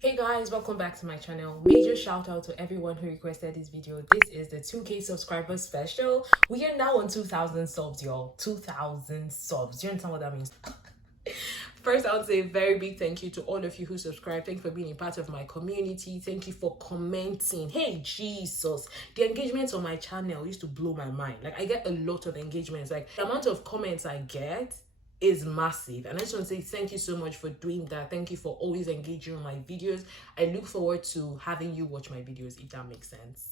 Hey guys, welcome back to my channel. Major shout out to everyone who requested this video. This is the 2K subscriber special. We are now on 2,000 subs, y'all. 2,000 subs. Do you understand what that means? First, I would say a very big thank you to all of you who subscribed. Thank you for being a part of my community. Thank you for commenting. Hey, Jesus. The engagements on my channel used to blow my mind. Like, I get a lot of engagements. Like, the amount of comments I get is massive, and I just want to say thank you so much for doing that. Thank you for always engaging on my videos. I look forward to having you watch my videos, if that makes sense.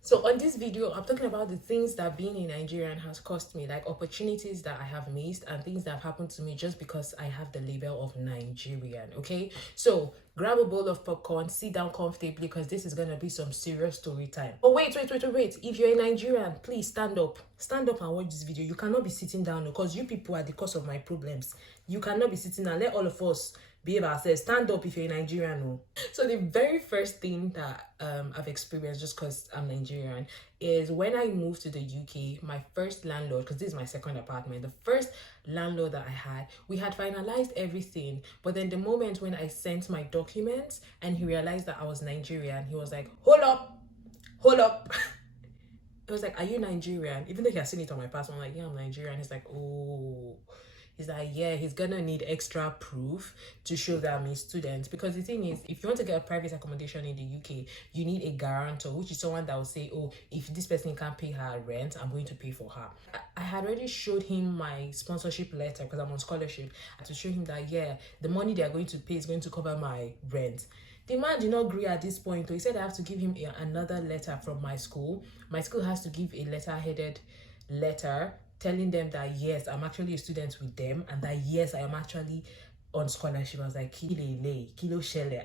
So on this video, I'm talking about the things that being a Nigerian has cost me, like opportunities that I have missed and things that have happened to me just because I have the label of Nigerian, okay? So grab a bowl of popcorn, sit down comfortably because this is going to be some serious story time. Oh, wait. If you're a Nigerian, please stand up. Stand up and watch this video. You cannot be sitting down because you people are the cause of my problems. You cannot be sitting down. Let all of us behave ourselves. Stand up if you're a Nigerian. Oh. So the very first thing that I've experienced just because I'm Nigerian is when I moved to the UK, my first landlord, because this is my second apartment, the first landlord that I had, we had finalized everything, but then the moment when I sent my documents and he realized that I was Nigerian, he was like, hold up. It was like, are you Nigerian? Even though he has seen it on my passport, I'm like, yeah, I'm Nigerian. He's like, oh. He's like, yeah, he's gonna need extra proof to show that I'm a student. Because the thing is, if you want to get a private accommodation in the UK, you need a guarantor, which is someone that will say, oh, if this person can't pay her rent, I'm going to pay for her. I had already showed him my sponsorship letter because I'm on scholarship, to show him that, yeah, the money they're going to pay is going to cover my rent. The man did not agree at this point. He said I have to give him another letter from my school. My school has to give a letter-headed letter telling them that yes, I'm actually a student with them and that yes, I am actually on scholarship. I was like, kilo shele.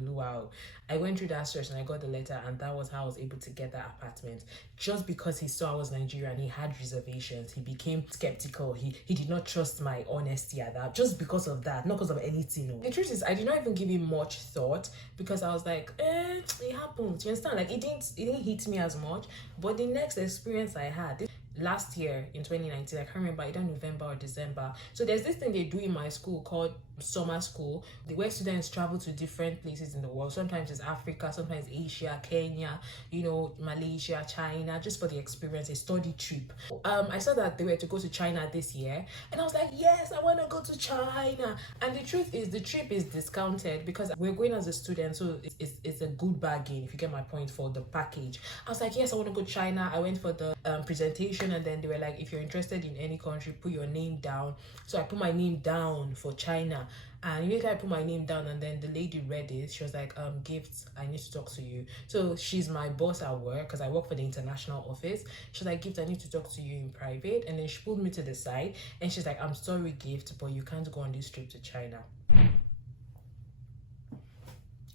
Wow. I went through that search and I got the letter, and that was how I was able to get that apartment. Just because he saw I was Nigerian, he had reservations. He became skeptical. He did not trust my honesty at that. Just because of that, not because of anything. No. The truth is, I did not even give him much thought because I was like, it happens. You understand? Like it didn't hit me as much. But the next experience I had, last year in 2019, I can't remember, either November or December. So there's this thing they do in my school called summer school, where students travel to different places in the world. Sometimes it's Africa, sometimes Asia, Kenya, Malaysia, China, just for the experience, a study trip. I saw that they were to go to China this year, and I was like, yes, I want to go to China. And the truth is, the trip is discounted because we're going as a student, so it's a good bargain, if you get my point, for the package. I was like, yes, I want to go to China. I went for the presentation, and then they were like, if you're interested in any country, put your name down. So I put my name down for China, and immediately I put my name down, and then the lady read it. She was like, Gifts, I need to talk to you. So she's my boss at work because I work for the international office. She's like, Gift, I need to talk to you in private. And then she pulled me to the side and she's like, I'm sorry, Gift, but you can't go on this trip to China.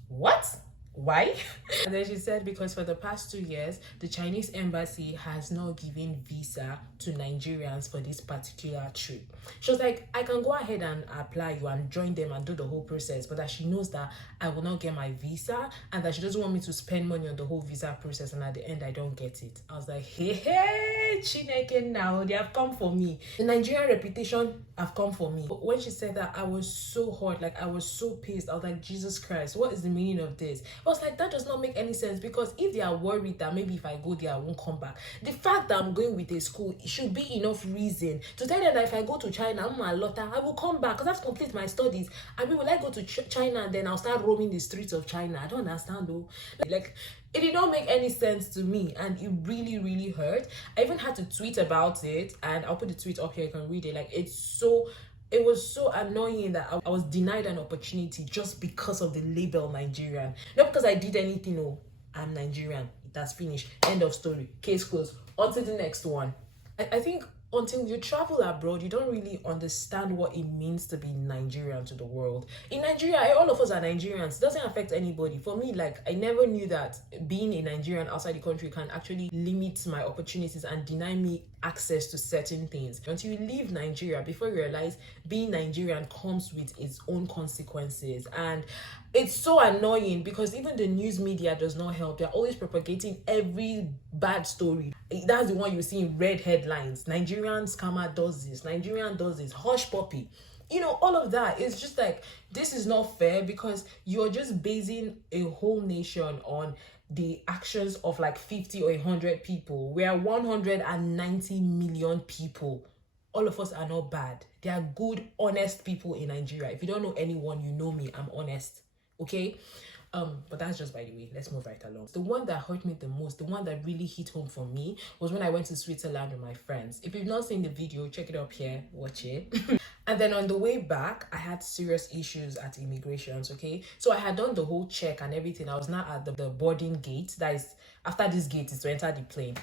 What? Why? And then she said because for the past 2 years, the Chinese embassy has not given visa to Nigerians for this particular trip. She was like, I can go ahead and apply you and join them and do the whole process, but that she knows that I will not get my visa and that she doesn't want me to spend money on the whole visa process, and at the end I don't get it. I was like, hey, Chineke, now they have come for me. The Nigerian reputation have come for me. But when she said that, I was so hot, like I was so pissed. I was like, Jesus Christ, what is the meaning of this? I was like, that does not make any sense, because if they are worried that maybe if I go there I won't come back, the fact that I'm going with a school, it should be enough reason to tell them that if I go to China, I will come back because I have to complete my studies. I mean, will I go to China and then I'll start roaming the streets of China? I don't understand though. Like, it did not make any sense to me, and it really, really hurt. I even had to tweet about it, and I'll put the tweet up here, you can read it. Like, it was so annoying that I was denied an opportunity just because of the label Nigerian. Not because I did anything. No, I'm Nigerian. That's finished. End of story. Case closed. On to the next one. I think until you travel abroad, you don't really understand what it means to be Nigerian to the world. In Nigeria, all of us are Nigerians. It doesn't affect anybody. For me, like, I never knew that being a Nigerian outside the country can actually limit my opportunities and deny me access to certain things. Until you leave Nigeria, before you realize being Nigerian comes with its own consequences. And it's so annoying because even the news media does not help. They're always propagating every bad story. That's the one you see in red headlines. Nigerian scammer does this. Nigerian does this. Hush puppy. You know, all of that is just like, this is not fair, because you're just basing a whole nation on the actions of like 50 or 100 people. We are 190 million people. All of us are not bad. There are good, honest people in Nigeria. If you don't know anyone, you know me. I'm honest. Okay? But that's just by the way. Let's move right along. The one that hurt me the most, the one that really hit home for me, was when I went to Switzerland with my friends. If you've not seen the video, check it up here, watch it. And then on the way back, I had serious issues at immigrations, okay? So I had done the whole check and everything. I was now at the boarding gate. That is, after this gate is to enter the plane.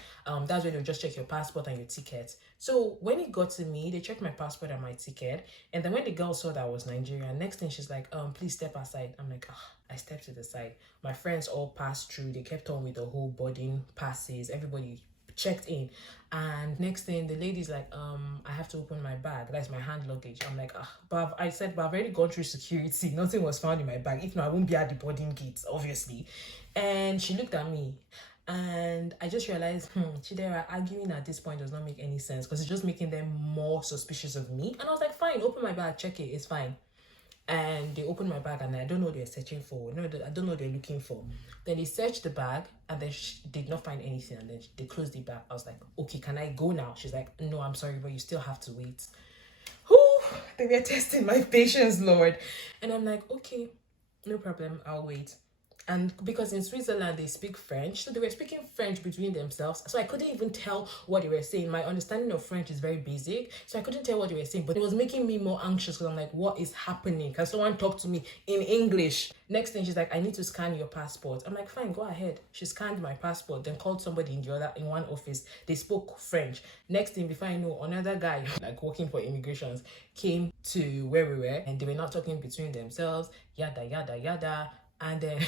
That's where they'll just check your passport and your ticket. So when it got to me, they checked my passport and my ticket. And then when the girl saw that I was Nigerian, next thing she's like, please step aside. I'm like, I stepped to the side. My friends all passed through. They kept on with the whole boarding passes. Everybody checked in, and next thing the lady's like, I have to open my bag. That's my hand luggage. I'm like, but I said, but I've already gone through security. Nothing was found in my bag. If not, I won't be at the boarding gates, obviously. And she looked at me, and I just realized, Chidera, arguing at this point does not make any sense, because it's just making them more suspicious of me. And I was like, fine, open my bag, check it, it's fine. And they opened my bag, and I don't know what they're searching for. No, I don't know what they're looking for. Then they searched the bag, and then she did not find anything, and then they closed the bag. I was like, okay, can I go now? She's like, no, I'm sorry, but you still have to wait. Whew, they were testing my patience, Lord. And I'm like, okay, no problem, I'll wait. And because in Switzerland they speak French, so they were speaking French between themselves, so I couldn't even tell what they were saying. My understanding of French is very basic, so I couldn't tell what they were saying, but it was making me more anxious, because I'm like, what is happening? Can someone talk to me in English? Next thing, she's like, I need to scan your passport. I'm like, fine, go ahead. She scanned my passport, then called somebody in one office. They spoke French. Next thing, before I know, another guy like working for immigrations came to where we were, and they were not talking between themselves, yada yada yada. And then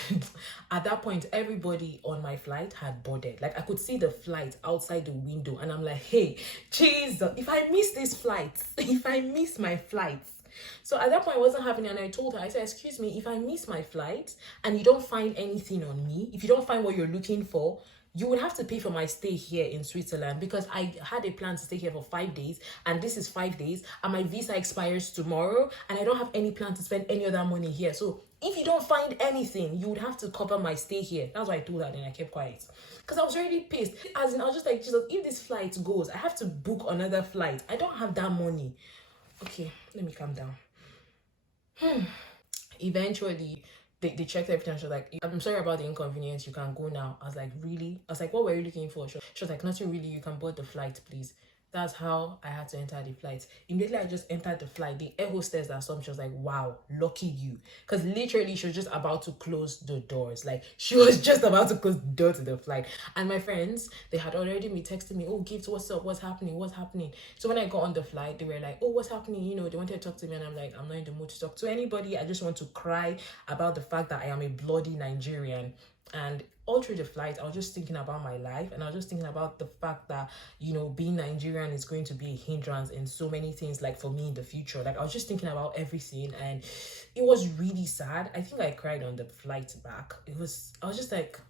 at that point, everybody on my flight had boarded. Like, I could see the flight outside the window, and I'm like, hey, Jesus, if I miss this flight, if I miss my flight. So at that point, I wasn't having it, and I told her, I said, excuse me, if I miss my flight and you don't find anything on me, if you don't find what you're looking for, you would have to pay for my stay here in Switzerland, because I had a plan to stay here for 5 days, and this is 5 days, and my visa expires tomorrow, and I don't have any plan to spend any other money here. So if you don't find anything, you would have to cover my stay here. That's why I told her, and I kept quiet, because I was already pissed. As in, I was just like, Jesus, if this flight goes, I have to book another flight. I don't have that money. Okay, let me calm down. Eventually, they checked everything. She was like, I'm sorry about the inconvenience, you can go now. I was like, really? I was like, what were you looking for? She was like, nothing really, you can board the flight, please. That's how I had to enter the flight. Immediately I just entered the flight, the air hostess that saw me, she was like, wow, lucky you. Because literally she was just about to close the doors. Like, she was just about to close the door to the flight. And my friends, they had already been texting me, oh, Gift, what's up? What's happening? What's happening? So when I got on the flight, they were like, oh, what's happening? You know, they wanted to talk to me, and I'm like, I'm not in the mood to talk to anybody. I just want to cry about the fact that I am a bloody Nigerian. And all through the flight, I was just thinking about my life, and I was just thinking about the fact that, you know, being Nigerian is going to be a hindrance in so many things, like for me in the future. Like, I was just thinking about everything, and it was really sad. I think I cried on the flight back. I was just like,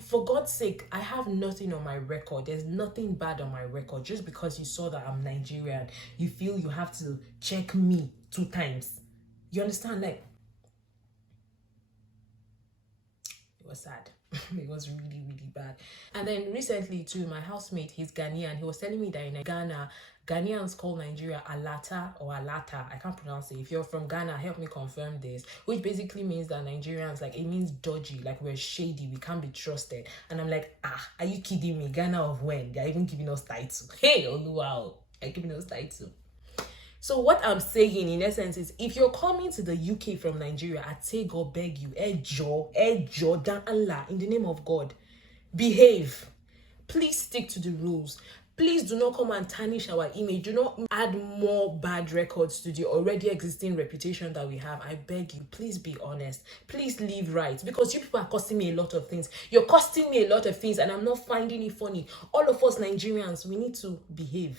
for God's sake, I have nothing on my record. There's nothing bad on my record. Just because you saw that I'm Nigerian, you feel you have to check me 2 times. You understand? Like, it was sad. It was really, really bad. And then recently too, my housemate, he's Ghanaian. He was telling me that in Ghana, Ghanaians call Nigeria Alata or Alata. I can't pronounce it. If you're from Ghana, help me confirm this. Which basically means that Nigerians, like, it means dodgy, like we're shady, we can't be trusted. And I'm like, are you kidding me? Ghana of when? They're even giving us title. Hey, Oluwao, they're giving us title. So what I'm saying in essence is, if you're coming to the UK from Nigeria, I say God beg you, Ejo, Dan Allah, in the name of God, behave. Please stick to the rules. Please do not come and tarnish our image. Do not add more bad records to the already existing reputation that we have. I beg you, please be honest. Please live right. Because you people are costing me a lot of things. You're costing me a lot of things, and I'm not finding it funny. All of us Nigerians, we need to behave.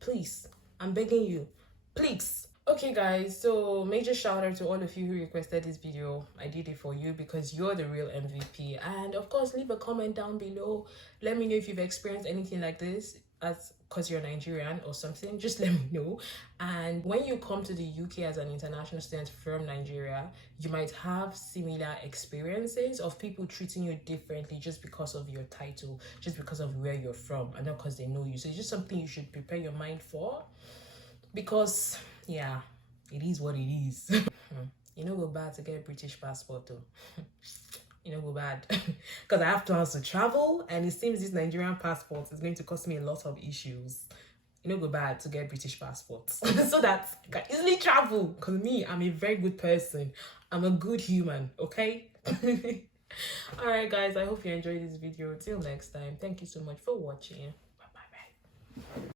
Please, I'm begging you. Please. Okay guys, so major shout out to all of you who requested this video. I did it for you because you're the real MVP. And of course, leave a comment down below. Let me know if you've experienced anything like this. As because you're Nigerian or something, just let me know. And when you come to the UK as an international student from Nigeria, you might have similar experiences of people treating you differently just because of your title, just because of where you're from, and not because they know you. So it's just something you should prepare your mind for, because yeah, it is what it is. You know, go bad to get a British passport though. You know, go bad because I have plans to travel, and it seems this Nigerian passport is going to cost me a lot of issues. You know, go bad to get British passports so that I can easily travel, because me, I'm a very good person. I'm a good human, okay? All right, guys, I hope you enjoyed this video. Till next time, thank you so much for watching. Bye bye.